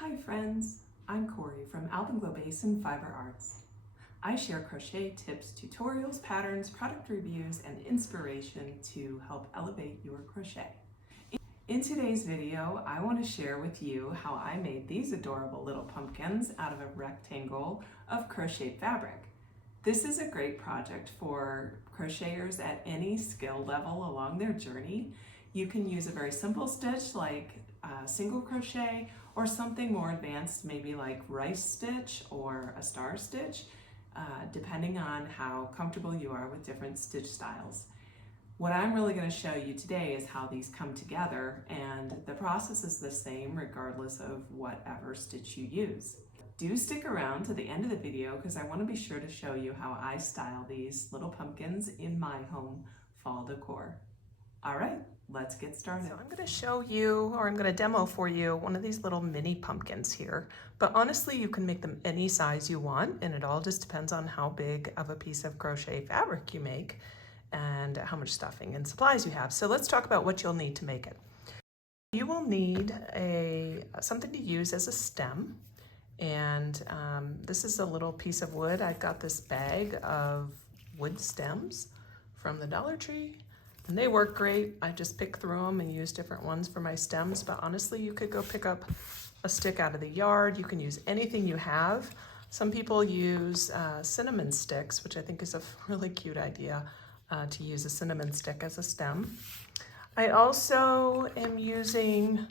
Hi friends, I'm Corey from Alpenglow Basin Fiber Arts. I share crochet tips, tutorials, patterns, product reviews, and inspiration to help elevate your crochet. In today's video, I want to share with you how I made these adorable little pumpkins out of a rectangle of crocheted fabric. This is a great project for crocheters at any skill level along their journey. You can use a very simple stitch like single crochet or something more advanced, maybe like rice stitch or a star stitch, depending on how comfortable you are with different stitch styles. What I'm really going to show you today is how these come together, and the process is the same regardless of whatever stitch you use. Do stick around to the end of the video because I want to be sure to show you how I style these little pumpkins in my home fall decor. All right, let's get started. So I'm going to show you, or I'm going to demo for you, one of these little mini pumpkins here. But honestly, you can make them any size you want, and it all just depends on how big of a piece of crochet fabric you make and how much stuffing and supplies you have. So let's talk about what you'll need to make it. You will need something to use as a stem. And this is a little piece of wood. I've got this bag of wood stems from the Dollar Tree, and they work great. I just pick through them and use different ones for my stems, but honestly, you could go pick up a stick out of the yard. You can use anything you have. Some people use cinnamon sticks, which I think is a really cute idea, to use a cinnamon stick as a stem. I also am using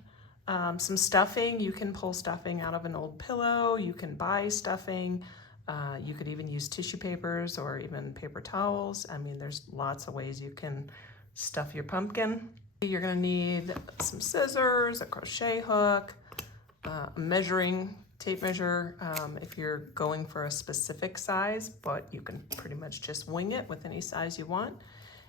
some stuffing. You can pull stuffing out of an old pillow. You can buy stuffing. You could even use tissue papers or even paper towels. I mean, there's lots of ways you can stuff your pumpkin. You're gonna need some scissors, a crochet hook, a measuring tape measure if you're going for a specific size, but you can pretty much just wing it with any size you want.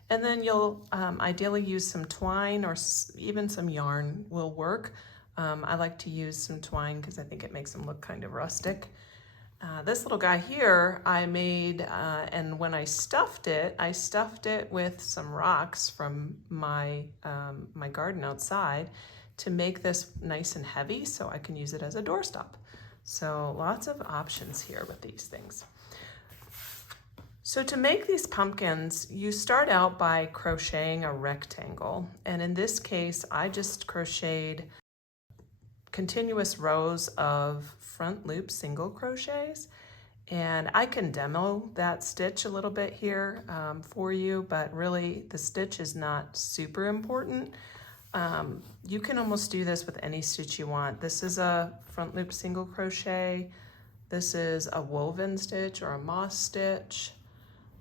And then you'll ideally use some twine, or even some yarn will work. I like to use some twine because I think it makes them look kind of rustic. This little guy here I made, and when I stuffed it with some rocks from my garden outside to make this nice and heavy so I can use it as a doorstop. So lots of options here with these things. So to make these pumpkins, you start out by crocheting a rectangle. And in this case, I just crocheted continuous rows of front loop single crochets. And I can demo that stitch a little bit here for you, but really the stitch is not super important. You can almost do this with any stitch you want. This is a front loop single crochet. This is a woven stitch or a moss stitch.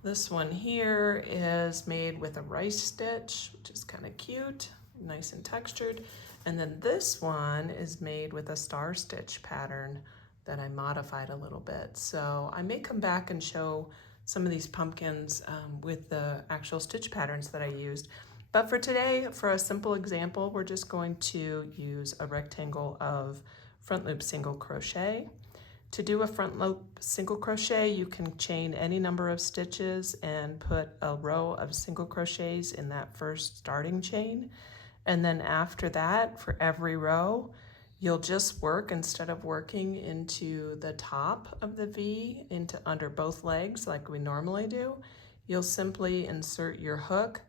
This one here is made with a rice stitch, which is kind of cute, nice and textured. And then this one is made with a star stitch pattern that I modified a little bit. So I may come back and show some of these pumpkins with the actual stitch patterns that I used. But for today, for a simple example, we're just going to use a rectangle of front loop single crochet. To do a front loop single crochet, you can chain any number of stitches and put a row of single crochets in that first starting chain. And then after that, for every row, you'll just work, instead of working into the top of the V, into under both legs like we normally do, you'll simply insert your hook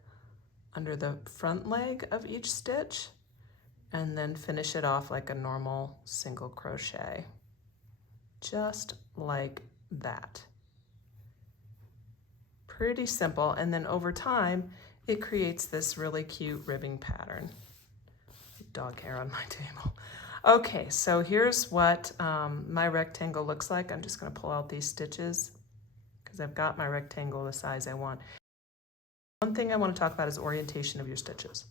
under the front leg of each stitch and then finish it off like a normal single crochet. Just like that. Pretty simple. And then over time, it creates this really cute ribbing pattern. Dog hair on my table. Okay, so here's what my rectangle looks like. I'm just going to pull out these stitches because I've got my rectangle the size I want. One thing I want to talk about is orientation of your stitches.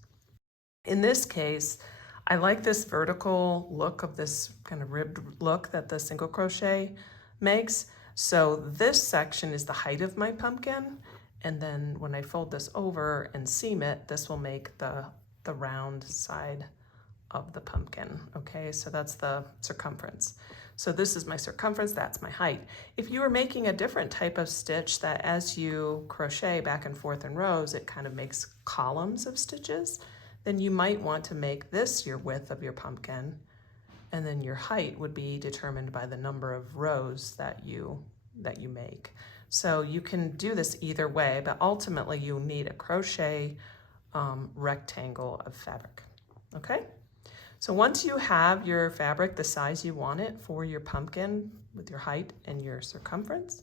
In this case, I like this vertical look of this kind of ribbed look that the single crochet makes. So this section is the height of my pumpkin. And then when I fold this over and seam it, this will make the round side of the pumpkin. Okay, so that's the circumference. So this is my circumference, that's my height. If you were making a different type of stitch that as you crochet back and forth in rows, it kind of makes columns of stitches, then you might want to make this your width of your pumpkin and then your height would be determined by the number of rows that you make. So you can do this either way, but ultimately you need a crochet rectangle of fabric. Okay? So once you have your fabric the size you want it for your pumpkin with your height and your circumference,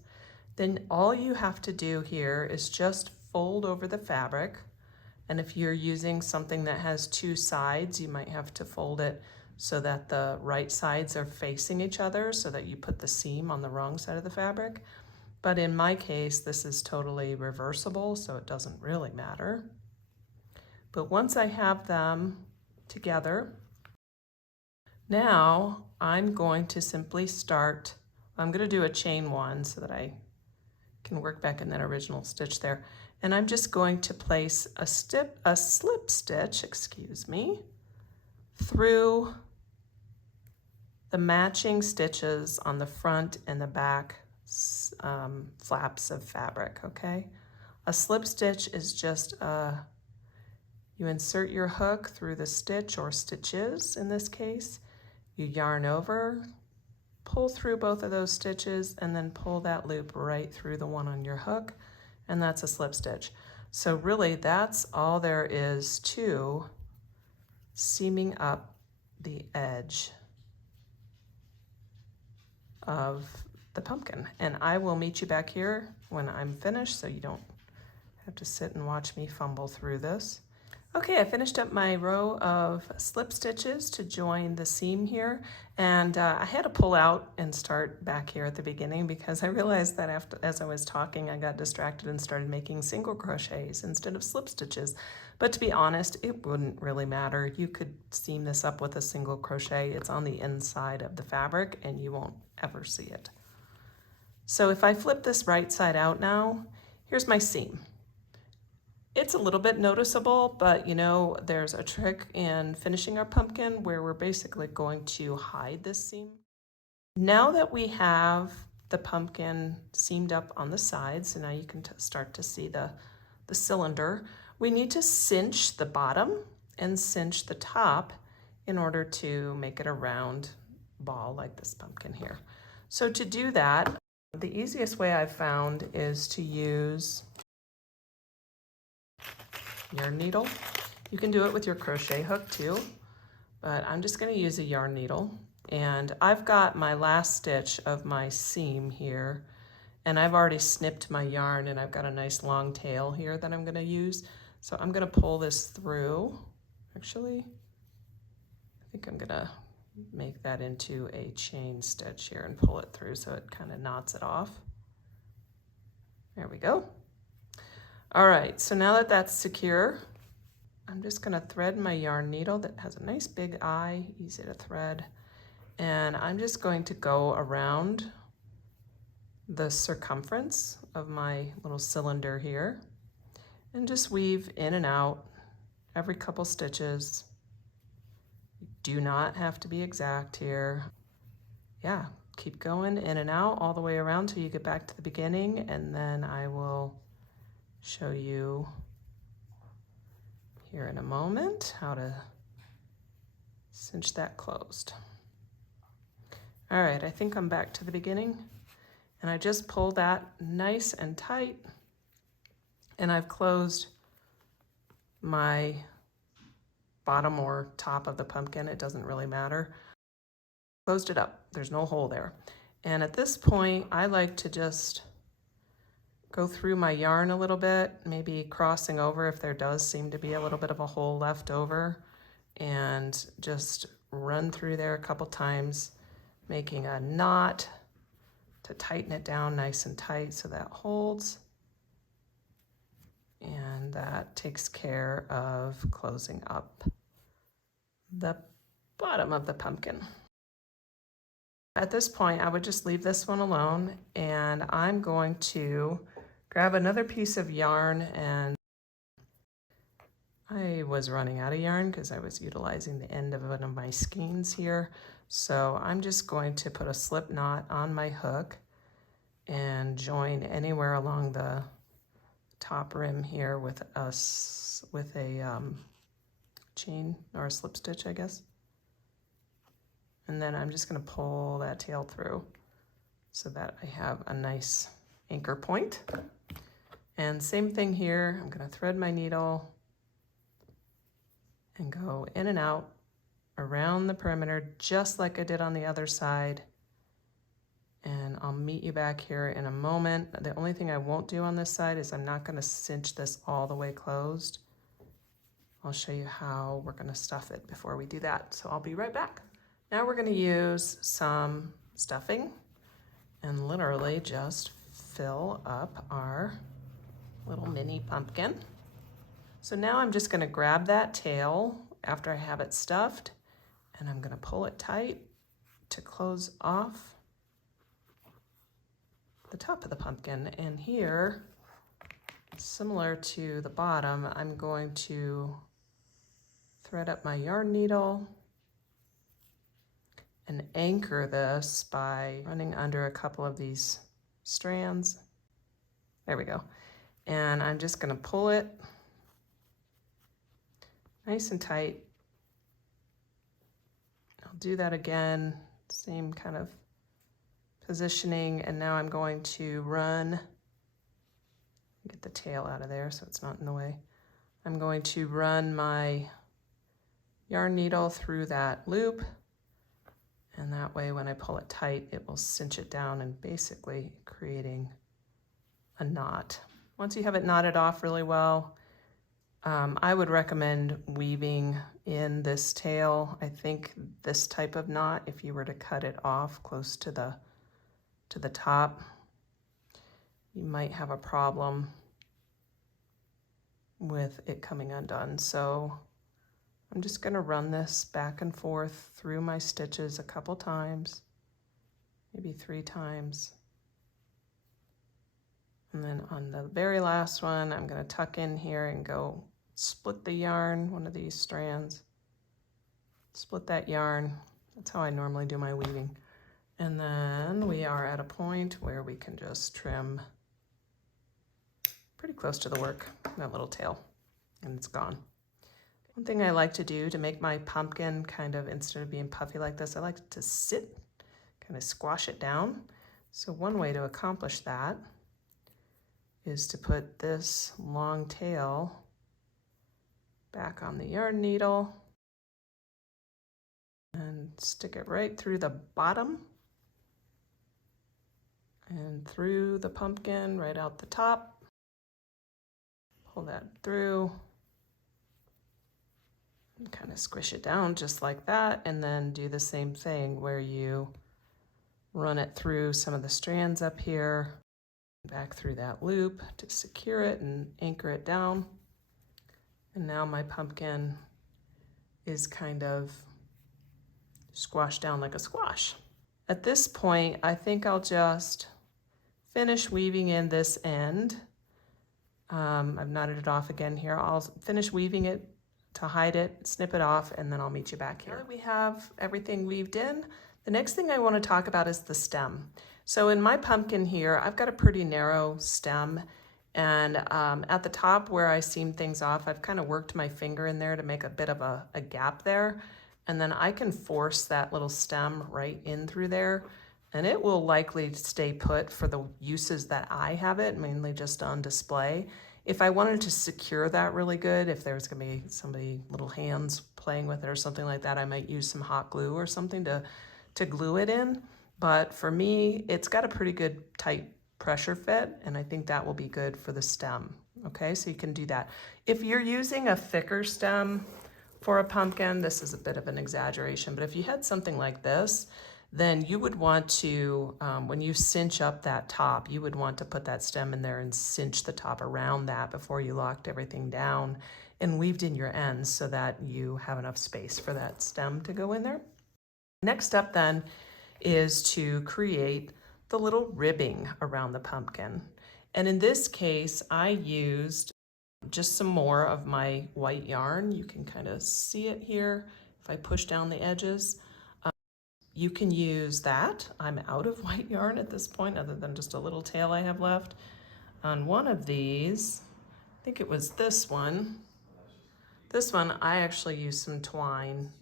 then all you have to do here is just fold over the fabric. And if you're using something that has two sides, you might have to fold it so that the right sides are facing each other so that you put the seam on the wrong side of the fabric. But in my case, this is totally reversible, so it doesn't really matter. But once I have them together, now I'm going to simply start, I'm going to do a chain one so that I can work back in that original stitch there. And I'm just going to place a slip stitch, through the matching stitches on the front and the back flaps of fabric, okay? A slip stitch is just you insert your hook through the stitch or stitches in this case, you yarn over, pull through both of those stitches, and then pull that loop right through the one on your hook, and that's a slip stitch. So really that's all there is to seaming up the edge of the pumpkin. And I will meet you back here when I'm finished so you don't have to sit and watch me fumble through this. Okay, I finished up my row of slip stitches to join the seam here, and I had to pull out and start back here at the beginning because I realized that as I was talking, I got distracted and started making single crochets instead of slip stitches. But to be honest, it wouldn't really matter. You could seam this up with a single crochet. It's on the inside of the fabric and you won't ever see it. So if I flip this right side out now, here's my seam. It's a little bit noticeable, but you know, there's a trick in finishing our pumpkin where we're basically going to hide this seam. Now that we have the pumpkin seamed up on the sides, so now you can start to see the cylinder, we need to cinch the bottom and cinch the top in order to make it a round ball like this pumpkin here. So to do that, the easiest way I've found is to use yarn needle. You can do it with your crochet hook too, but I'm just going to use a yarn needle. And I've got my last stitch of my seam here, and I've already snipped my yarn, and I've got a nice long tail here that I'm going to use. So I'm going to pull this through. Actually, I think I'm going to make that into a chain stitch here and pull it through so it kind of knots it off. There we go. All right, so now that that's secure, I'm just gonna thread my yarn needle that has a nice big eye, easy to thread. And I'm just going to go around the circumference of my little cylinder here and just weave in and out every couple stitches. You do not have to be exact here. Yeah, keep going in and out all the way around till you get back to the beginning, and then I will show you here in a moment how to cinch that closed. All right, I think I'm back to the beginning, and I just pulled that nice and tight, and I've closed my bottom or top of the pumpkin, it doesn't really matter. Closed it up, there's no hole there. And at this point, I like to just go through my yarn a little bit, maybe crossing over if there does seem to be a little bit of a hole left over, and just run through there a couple times, making a knot to tighten it down nice and tight so that holds. And that takes care of closing up the bottom of the pumpkin. At this point, I would just leave this one alone, and I'm going to grab another piece of yarn, and I was running out of yarn because I was utilizing the end of one of my skeins here. So I'm just going to put a slip knot on my hook and join anywhere along the top rim here with a chain or a slip stitch, I guess. And then I'm just going to pull that tail through so that I have a nice anchor point. And same thing here, I'm going to thread my needle and go in and out around the perimeter just like I did on the other side. And I'll meet you back here in a moment. The only thing I won't do on this side is I'm not going to cinch this all the way closed. I'll show you how we're going to stuff it before we do that. So I'll be right back. Now we're going to use some stuffing and literally just fill up our little mini pumpkin. So now I'm just going to grab that tail after I have it stuffed, and I'm going to pull it tight to close off the top of the pumpkin. And here, similar to the bottom, I'm going to thread up my yarn needle and anchor this by running under a couple of these strands. There we go. And I'm just going to pull it nice and tight. I'll do that again, same kind of positioning, and now I'm going to get the tail out of there so it's not in the way. I'm going to run my yarn needle through that loop, and that way when I pull it tight, it will cinch it down and basically creating a knot. Once you have it knotted off really well, I would recommend weaving in this tail. I think this type of knot, if you were to cut it off close to the top, you might have a problem with it coming undone. So I'm just going to run this back and forth through my stitches a couple times, maybe 3 times. And then on the very last one, I'm going to tuck in here and go split the yarn, one of these strands, split that yarn. That's how I normally do my weaving. And then we are at a point where we can just trim pretty close to the work, that little tail, and it's gone. One thing I like to do to make my pumpkin kind of, instead of being puffy like this, I like to sit, kind of squash it down. So one way to accomplish that is to put this long tail back on the yarn needle and stick it right through the bottom and through the pumpkin, right out the top. Pull that through and kind of squish it down just like that, and then do the same thing where you run it through some of the strands up here, back through that loop to secure it and anchor it down. And now my pumpkin is kind of squashed down like a squash. At this point, I think I'll just finish weaving in this end. I've knotted it off again here. I'll finish weaving it to hide it, snip it off, and then I'll meet you back here. Now that we have everything weaved in, the next thing I want to talk about is the stem. So in my pumpkin here, I've got a pretty narrow stem, and at the top where I seam things off, I've kind of worked my finger in there to make a bit of a gap there, and then I can force that little stem right in through there, and it will likely stay put for the uses that I have it, mainly just on display. If I wanted to secure that really good, if there's gonna be somebody little hands playing with it or something like that, I might use some hot glue or something to glue it in. But for me, it's got a pretty good tight pressure fit, and I think that will be good for the stem. Okay, so you can do that. If you're using a thicker stem for a pumpkin, this is a bit of an exaggeration, but if you had something like this, then you would want to, when you cinch up that top, you would want to put that stem in there and cinch the top around that before you locked everything down and weaved in your ends so that you have enough space for that stem to go in there. Next step then is to create the little ribbing around the pumpkin. And in this case, I used just some more of my white yarn. You can kind of see it here if I push down the edges. You can use that. I'm out of white yarn at this point, other than just a little tail I have left. On one of these, I think it was this one. This one, I actually used some twine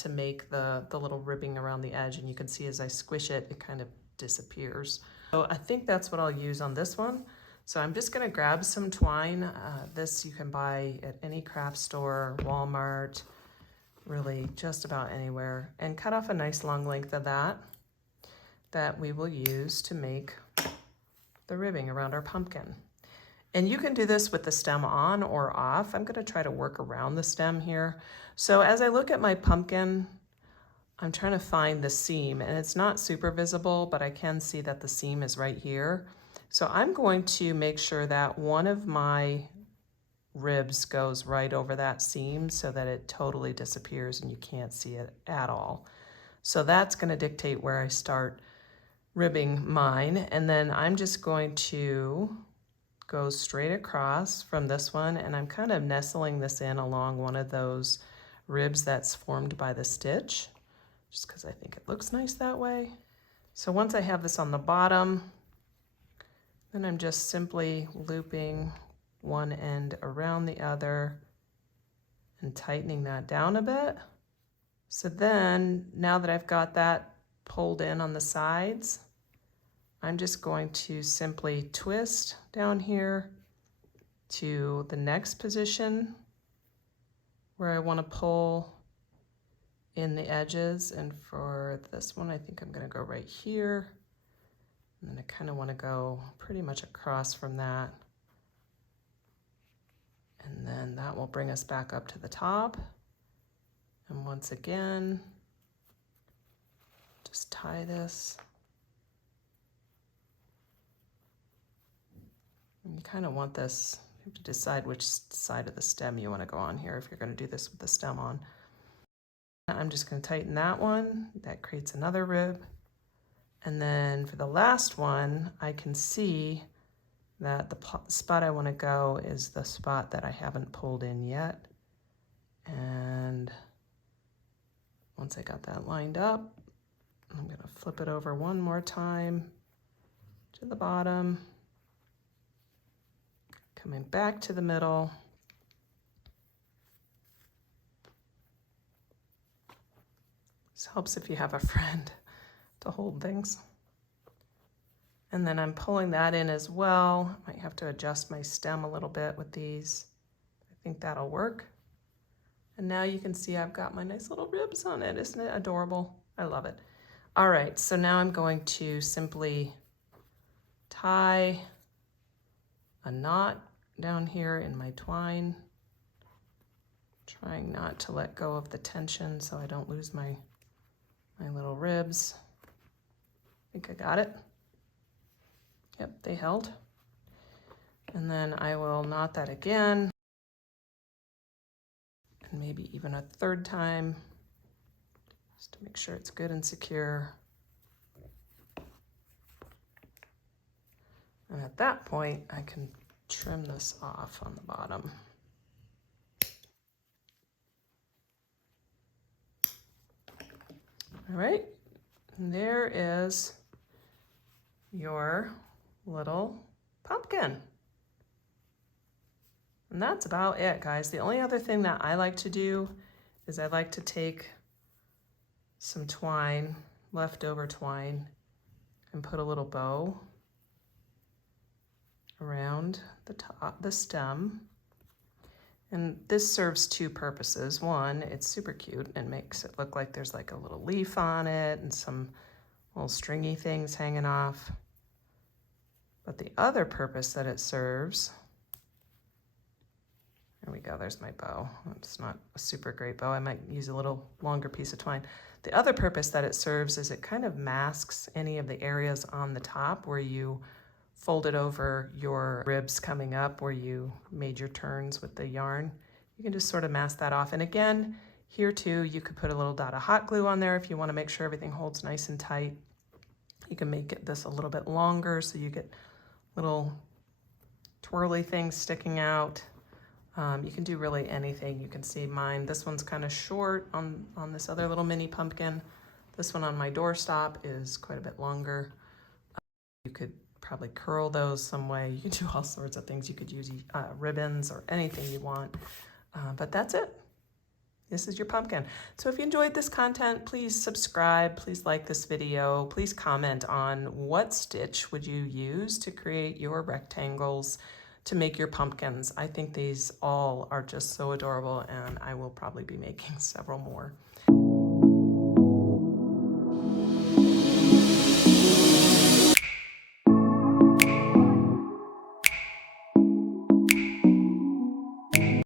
to make the little ribbing around the edge, and you can see as I squish it, it kind of disappears. So I think that's what I'll use on this one. So I'm just gonna grab some twine. This you can buy at any craft store, Walmart, really just about anywhere, and cut off a nice long length of that we will use to make the ribbing around our pumpkin. And you can do this with the stem on or off. I'm gonna try to work around the stem here. So as I look at my pumpkin, I'm trying to find the seam, and it's not super visible, but I can see that the seam is right here. So I'm going to make sure that one of my ribs goes right over that seam so that it totally disappears and you can't see it at all. So that's going to dictate where I start ribbing mine. And then I'm just going to go straight across from this one, and I'm kind of nestling this in along one of those ribs that's formed by the stitch, just because I think it looks nice that way. So once I have this on the bottom, then I'm just simply looping one end around the other and tightening that down a bit. So then, now that I've got that pulled in on the sides, I'm just going to simply twist down here to the next position where I want to pull in the edges. And for this one, I think I'm going to go right here. And then I kind of want to go pretty much across from that. And then that will bring us back up to the top. And once again, just tie this. And you kind of want this, you have to decide which side of the stem you want to go on here if you're going to do this with the stem on. I'm just going to tighten that one. That creates another rib. And then for the last one, I can see that the spot I want to go is the spot that I haven't pulled in yet. And once I got that lined up, I'm going to flip it over one more time to the bottom, coming back to the middle. This helps if you have a friend to hold things. And then I'm pulling that in as well. I might have to adjust my stem a little bit with these. I think that'll work. And now you can see I've got my nice little ribs on it. Isn't it adorable? I love it. All right, so now I'm going to simply tie a knot down here in my twine, trying not to let go of the tension so I don't lose my little ribs. I think I got it. Yep, they held. And then I will knot that again, and maybe even a third time, just to make sure it's good and secure. And at that point, I can trim this off on the bottom. All right, and there is your little pumpkin. And that's about it, guys. The only other thing that I like to do is I like to take some twine, leftover twine, and put a little bow around the top, the stem. And this serves two purposes. One, it's super cute and makes it look like there's like a little leaf on it and some little stringy things hanging off. But the other purpose that it serves, there we go, there's my bow. It's not a super great bow. I might use a little longer piece of twine. The other purpose that it serves is it kind of masks any of the areas on the top where you folded over your ribs coming up, where you made your turns with the yarn. You can just sort of mask that off. And again, here too, you could put a little dot of hot glue on there if you want to make sure everything holds nice and tight. You can make this a little bit longer so you get little twirly things sticking out. You can do really anything. You can see mine. This one's kind of short on this other little mini pumpkin. This one on my doorstop is quite a bit longer. You could probably curl those some way. You can do all sorts of things. You could use ribbons or anything you want, but that's it. this is your pumpkin. So if you enjoyed this content, please subscribe, please like this video, please comment on what stitch would you use to create your rectangles to make your pumpkins. I think these all are just so adorable, and I will probably be making several more.